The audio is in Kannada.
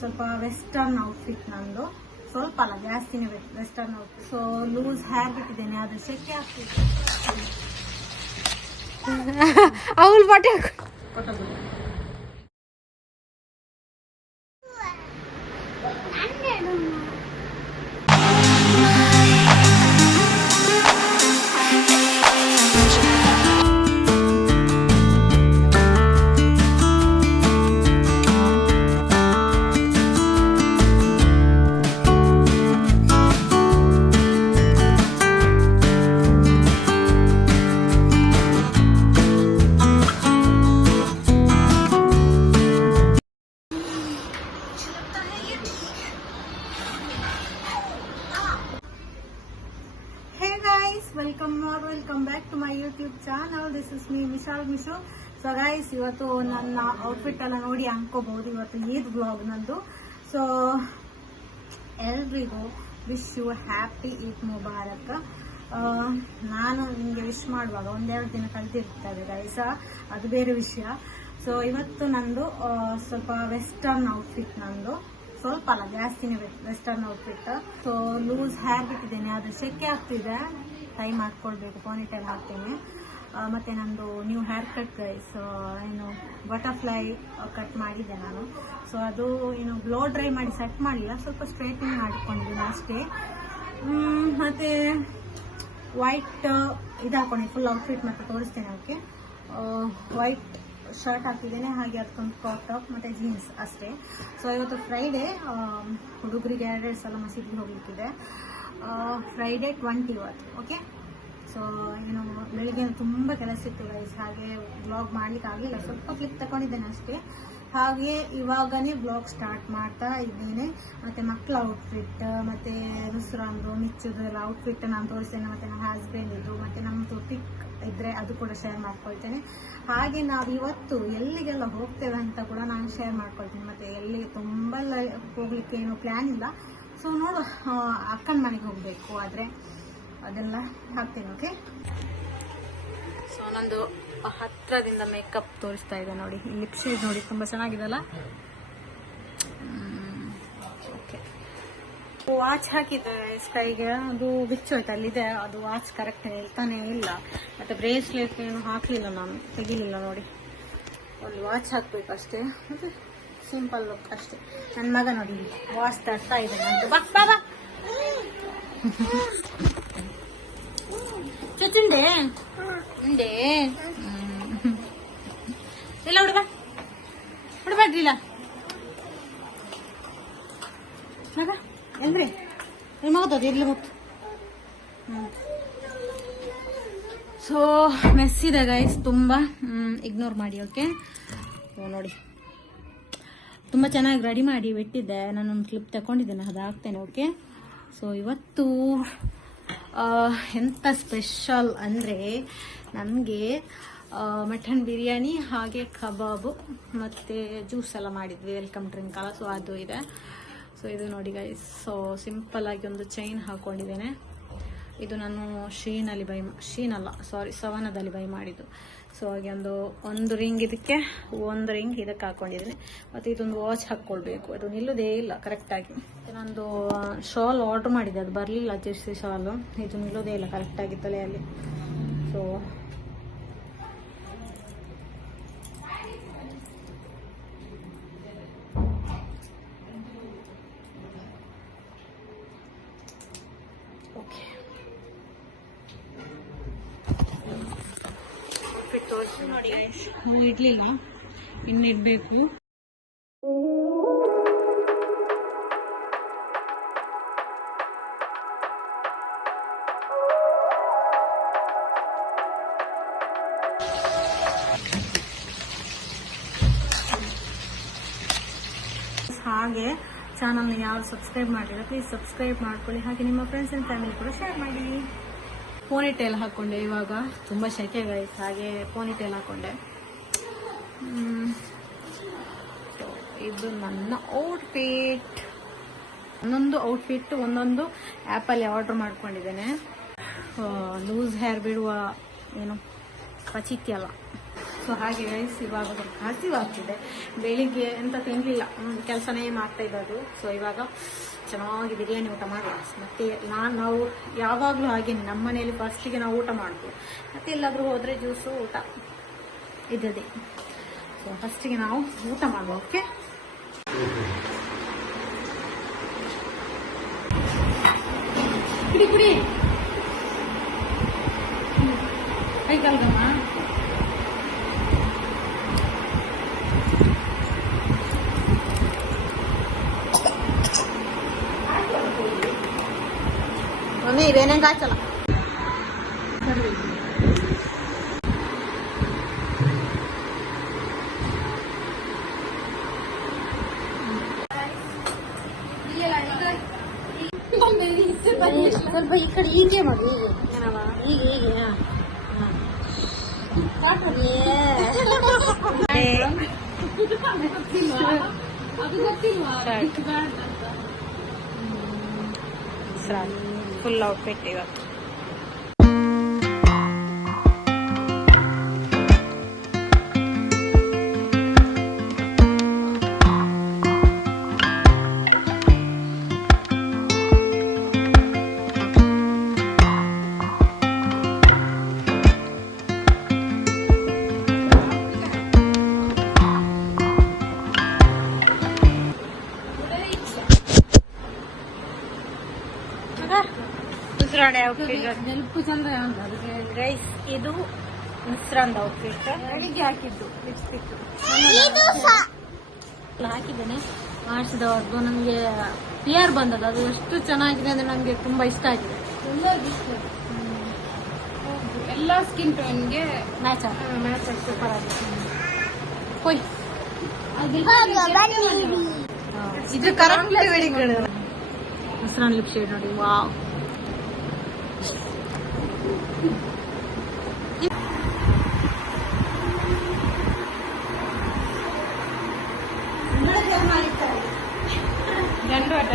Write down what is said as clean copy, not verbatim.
ಸ್ವಲ್ಪ ವೆಸ್ಟರ್ನ್ ಔಟ್ಫಿಟ್ ನಂದು, ಸ್ವಲ್ಪ ಅಲ್ಲ ಜಾಸ್ತಿನೇ western outfit. So loose hair ಬಿಟ್ಟಿದ್ದೇನೆ, ಅದು ಸೆಕೆ ಆಗ್ತಿದೆ. ಅವಳು ಬಟ್ಟೆ welcome back to my YouTube channel. This is me Vishal Mishu. So guys, ಇವತ್ತು ನನ್ನ ಔಟ್ಫಿಟ್ ಎಲ್ಲ ನೋಡಿ ಅನ್ಕೋಬಹುದು, ಇವತ್ತು ಈದ್ ವ್ಲಾಗ್ ನಂದು. ಸೊ ಎಲ್ರಿಗೂ ವಿಶ್ ಯು ಹ್ಯಾಪಿ ಈದ್ ಮುಬಾರಕ್. ನಾನು ನಿಮಗೆ ವಿಶ್ ಮಾಡುವಾಗ ಒಂದೆರಡು ದಿನ ಕಳೆದಿರ್ತದೆ ಗೈಸ, ಅದು ಬೇರೆ ವಿಷಯ. ಸೊ ಇವತ್ತು ನಂದು ಸ್ವಲ್ಪ ವೆಸ್ಟರ್ನ್ ಔಟ್ಫಿಟ್ ನಂದು, ಸ್ವಲ್ಪ ಅಲ್ಲ ಜಾಸ್ತಿನೇ western outfit. So loose hair ಬಿಟ್ಟಿದ್ದೇನೆ, ಅದು ಸೆಕೆ ಆಗ್ತಿದೆ, ಟೈಮ್ ಹಾಕ್ಕೊಳ್ಬೇಕು, ಪಾನಿಟೈಲ್ ಹಾಕ್ತೇನೆ. ಮತ್ತು ನಂದು ನ್ಯೂ ಹೇರ್ ಕಟ್ ಗೈಸ್, ಏನು ಬಟರ್ಫ್ಲೈ ಕಟ್ ಮಾಡಿದ್ದೆ ನಾನು. ಸೊ ಅದು ಏನು ಬ್ಲೋ ಡ್ರೈ ಮಾಡಿ ಸೆಟ್ ಮಾಡಲಿಲ್ಲ, ಸ್ವಲ್ಪ ಸ್ಟ್ರೈಟ್ನಿಂಗ್ ಮಾಡ್ಕೊಂಡಿದ್ದೀನಿ ಅಷ್ಟೇ. ಮತ್ತು ವೈಟ್ ಇದು ಹಾಕೊಂಡಿದ್ದೀನಿ, ಫುಲ್ ಔಟ್ಫಿಟ್ ಮತ್ತು ತೋರಿಸ್ತೇನೆ. ಓಕೆ, ವೈಟ್ ಶರ್ಟ್ ಹಾಕಿದ್ದೇನೆ, ಹಾಗೆ ಅದಕ್ಕೊಂದು ಕ್ರಾಪ್ ಟಾಪ್ ಮತ್ತು ಜೀನ್ಸ್ ಅಷ್ಟೇ. ಸೊ ಇವತ್ತು ಫ್ರೈಡೇ, ಹುಡುಗರಿಗೆ 2 ಸಲ ಮಸೀದಿಗೆ ಹೋಗ್ಲಿಕ್ಕಿದೆ. ಫ್ರೈಡೇ 20 ಇವತ್ತು. ಓಕೆ, ಸೊ ಏನು ಬೆಳಿಗ್ಗೆ ತುಂಬ ಕೆಲಸ ಇತ್ತು ಗೈಸ್, ಹಾಗೆ ಬ್ಲಾಗ್ ಮಾಡ್ಲಿಕ್ಕೆ ಆಗಲಿಲ್ಲ, ಸ್ವಲ್ಪ ಕ್ಲಿಪ್ ತಗೊಂಡಿದ್ದೇನೆ ಅಷ್ಟೇ. ಹಾಗೆ ಇವಾಗನೇ ಬ್ಲಾಗ್ ಸ್ಟಾರ್ಟ್ ಮಾಡ್ತಾ ಇದ್ದೇನೆ. ಮತ್ತು ಮಕ್ಕಳ ಔಟ್ಫಿಟ್ ಮತ್ತು ನುಸ್ರಾಮ್ದು ಮಿಚ್ಚುದು ಎಲ್ಲ ಔಟ್ಫಿಟ್ ನಾನು ತೋರಿಸ್ತೇನೆ. ಮತ್ತು ನನ್ನ ಹಸ್ಬೆಂಡ್ ಇದು ಮತ್ತು ನಮ್ಮದು ಪಿಕ್ ಇದ್ದರೆ ಅದು ಕೂಡ ಶೇರ್ ಮಾಡ್ಕೊಳ್ತೇನೆ. ಹಾಗೆ ನಾವು ಇವತ್ತು ಎಲ್ಲಿಗೆಲ್ಲ ಹೋಗ್ತೇವೆ ಅಂತ ಕೂಡ ನಾನು ಶೇರ್ ಮಾಡ್ಕೊಳ್ತೀನಿ. ಮತ್ತು ಎಲ್ಲಿ ತುಂಬ ಹೋಗ್ಲಿಕ್ಕೆ ಏನೋ ಪ್ಲ್ಯಾನ್ ಇಲ್ಲ. ಸೊ ನೋಡು, ಅಕ್ಕನ ಮನೆಗೆ ಹೋಗಬೇಕು, ಆದರೆ ಅದೆಲ್ಲ ಹಾಕ್ತೇನೆ. ಓಕೆ, ಸೊ ನಂದು ಹತ್ತಿರದಿಂದ ಮೇಕಪ್ ತೋರಿಸ್ತಾ ಇದೆ ನೋಡಿ. ಈ ಲಿಪ್ ಶೇಡ್ ನೋಡಿ, ತುಂಬ ಚೆನ್ನಾಗಿದೆಲ್ಲ. ಓಕೆ, ವಾಚ್ ಹಾಕಿದ್ದೆ ಸ್ಕೈಗೆ, ಅದು ಬಿಚ್ಚೋಯ್ತು, ಅಲ್ಲಿದೆ ಅದು ವಾಚ್ ಕರೆಕ್ಟ್ ಹೇಳ್ತಾನೆ ಇಲ್ಲ. ಮತ್ತು ಬ್ರೇಸ್ಲೆಟ್ ಏನು ಹಾಕಲಿಲ್ಲ, ನಾನು ತೆಗಿಲಿಲ್ಲ ನೋಡಿ. ಒಂದು ವಾಚ್ ಹಾಕ್ಬೇಕು ಅಷ್ಟೇ, ಮತ್ತು ಸಿಂಪಲ್ ಲುಕ್ ಅಷ್ಟೇ. ನನ್ನ ಮಗ ನೋಡಿ ವಾಚ್ ತರ್ತಾ ಇದ್ದಾನೆ ಅಂತ. ಬಾ ಚುಚ್ಚುಂಡೆ ಉಂಡೆ ಇಲ್ಲ, ಹುಡುಬಾಡ್ರಿಲ್ಲ ಮಗ ಎಲ್ರಿ ಮಗದದು ಇರ್ಲಿ ಮುತ್ತು. ಸೊ ಮೆಸ್ ಇದೆ ಗೈಸ್, ತುಂಬ ಇಗ್ನೋರ್ ಮಾಡಿ. ಓಕೆ, ನೋಡಿ ತುಂಬ ಚೆನ್ನಾಗಿ ರೆಡಿ ಮಾಡಿ ಬಿಟ್ಟಿದ್ದೆ, ನಾನೊಂದು ಕ್ಲಿಪ್ ತಗೊಂಡಿದ್ದೇನೆ, ಅದು ಹಾಕ್ತೇನೆ. ಓಕೆ, ಸೊ ಇವತ್ತು ಎಂಥ ಸ್ಪೆಷಲ್ ಅಂದರೆ ನನಗೆ ಮಟನ್ ಬಿರಿಯಾನಿ, ಹಾಗೆ ಕಬಾಬು ಮತ್ತು ಜ್ಯೂಸ್ ಎಲ್ಲ ಮಾಡಿದ್ವಿ, ವೆಲ್ಕಮ್ ಡ್ರಿಂಕ್ ಅಲ್ಲ. ಸೊ ಅದು ಇದೆ. ಸೊ ಇದು ನೋಡಿ ಗೈಸ್, ಸೊ ಸಿಂಪಲ್ಲಾಗಿ ಒಂದು ಚೈನ್ ಹಾಕ್ಕೊಂಡಿದ್ದೇನೆ. ಇದು ನಾನು ಸವನದಲ್ಲಿ ಬೈ ಮಾಡಿದ್ದು. ಸೊ ಹಾಗೆ ಒಂದು ರಿಂಗ್ ಇದಕ್ಕೆ, ಒಂದು ರಿಂಗ್ ಇದಕ್ಕೆ ಹಾಕ್ಕೊಂಡಿದ್ದೀನಿ. ಮತ್ತು ಇದೊಂದು ವಾಚ್ ಹಾಕ್ಕೊಳ್ಬೇಕು, ಅದು ನಿಲ್ಲುವುದೇ ಇಲ್ಲ ಕರೆಕ್ಟಾಗಿ. ನಂದು ಶಾಲ್ ಆರ್ಡ್ರ್ ಮಾಡಿದ್ದೆ, ಅದು ಬರಲಿಲ್ಲ, ಜೆರ್ಸಿ ಶಾಲು, ಇದು ನಿಲ್ಲೋದೇ ಇಲ್ಲ ಕರೆಕ್ಟಾಗಿ ತಲೆಯಲ್ಲಿ. ಸೊ ಓಕೆ, ತೋರಿಸಿ ನೋಡಿ ಗೈಸ್. ಇಡ್ಲಿಲ್ಲ, ಇನ್ನು ಇಡಬೇಕು. ಹಾಗೆ ಚಾನಲ್ನ ಯಾರು ಸಬ್ಸ್ಕ್ರೈಬ್ ಮಾಡಿಲ್ಲ ಪ್ಲೀಸ್ ಸಬ್ಸ್ಕ್ರೈಬ್ ಮಾಡ್ಕೊಳ್ಳಿ. ಹಾಗೆ ನಿಮ್ಮ ಫ್ರೆಂಡ್ಸ್ ಆ್ಯಂಡ್ ಫ್ಯಾಮಿಲಿ ಕೂಡ ಶೇರ್ ಮಾಡಿ. ಪೋನಿಟೇಲ್ ಹಾಕ್ಕೊಂಡೆ, ಇವಾಗ ತುಂಬ ಸೆಕೆ ಗೈಸ್, ಹಾಗೆ ಪೋನಿಟೇಲ್ ಹಾಕ್ಕೊಂಡೆ. ಇದು ನನ್ನ ಔಟ್ಫಿಟ್. ಒಂದೊಂದು ಔಟ್ಫಿಟ್ ಒಂದೊಂದು ಆ್ಯಪಲ್ಲಿ ಆರ್ಡ್ರ್ ಮಾಡ್ಕೊಂಡಿದ್ದೇನೆ. ಲೂಸ್ ಹೇರ್ ಬಿಡುವ ಏನು ಪಚಿತ್ಯ ಅಲ್ಲ, ಸೊ ಹಾಗೆ ಗೈಸ್ ಇವಾಗ ಸ್ವಲ್ಪ ಹಸಿವಾಗ್ತಿದೆ. ಬೆಳಿಗ್ಗೆ ಎಂತ ತಿನ್ನಲಿಲ್ಲ, ಕೆಲಸನೇ ಮಾಡ್ತಾ ಇದ್ದದು. ಸೊ ಇವಾಗ ಚೆನ್ನಾಗಿ ಬಿರಿಯಾನಿ ಊಟ ಮಾಡಿ ಮತ್ತೆ ನಾವು ಯಾವಾಗಲೂ ಹಾಗೆ ನಮ್ಮ ಮನೆಯಲ್ಲಿ ಫಸ್ಟಿಗೆ ನಾವು ಊಟ ಮಾಡ್ಬೋದು, ಮತ್ತೆ ಎಲ್ಲಾದರೂ ಹೋದರೆ ಜ್ಯೂಸು ಊಟ ಇದ್ದದೆ. ಸೊ ಫಸ್ಟಿಗೆ ನಾವು ಊಟ ಮಾಡುವ. ಓಕೆ, ಕುಡಿ ಕುಡಿ ಕೈ ಕಲ್ಗಮ್ಮ. ಮಮ್ಮಿ ಇವೇನೇ ಕಾಯ್ಸಲ್ಲ. ಸ್ವಲ್ಪ ಈ ಕಡೆ ಹೀಗೆ ಮಾಡಿ, ಹೀಗೆ ಹೀಗೆ ಫುಲ್ ಔಟ್ಫಿಟ್ ಇವತ್ತು. ಗೈಸ್ ಇದು ಮಿಶ್ರಂದ ಔಟ್ಫಿಟ್, ಅಡಿಗೆ ಹಾಕಿದ್ದು ಲಿಪ್ಸ್ಟಿಕ್ ಹಾಕಿದ್ದೇನೆ, ಮಾಡಿಸಿದವ್ರದ್ದು. ನನಗೆ ಕ್ಲಿಯರ್ ಬಂದದ್ದು, ಅದು ಎಷ್ಟು ಚೆನ್ನಾಗಿದೆ ಅಂದ್ರೆ ನನಗೆ ತುಂಬಾ ಇಷ್ಟ ಆಗಿದೆ. ಎಲ್ಲ ಸ್ಕಿನ್ ಟೋನ್ಗೆ ಮ್ಯಾಚ್ ಸೂಪರ್ ಆಗಿದೆ. ಹೋಯ್ ಇದು ಕರೆಕ್ಟ್ ಮಿಶ್ರನ್ ಲಿಪ್ ಶೇಡ್ ನೋಡಿ. ವಾವ್, ಗಂಡು ಆಟ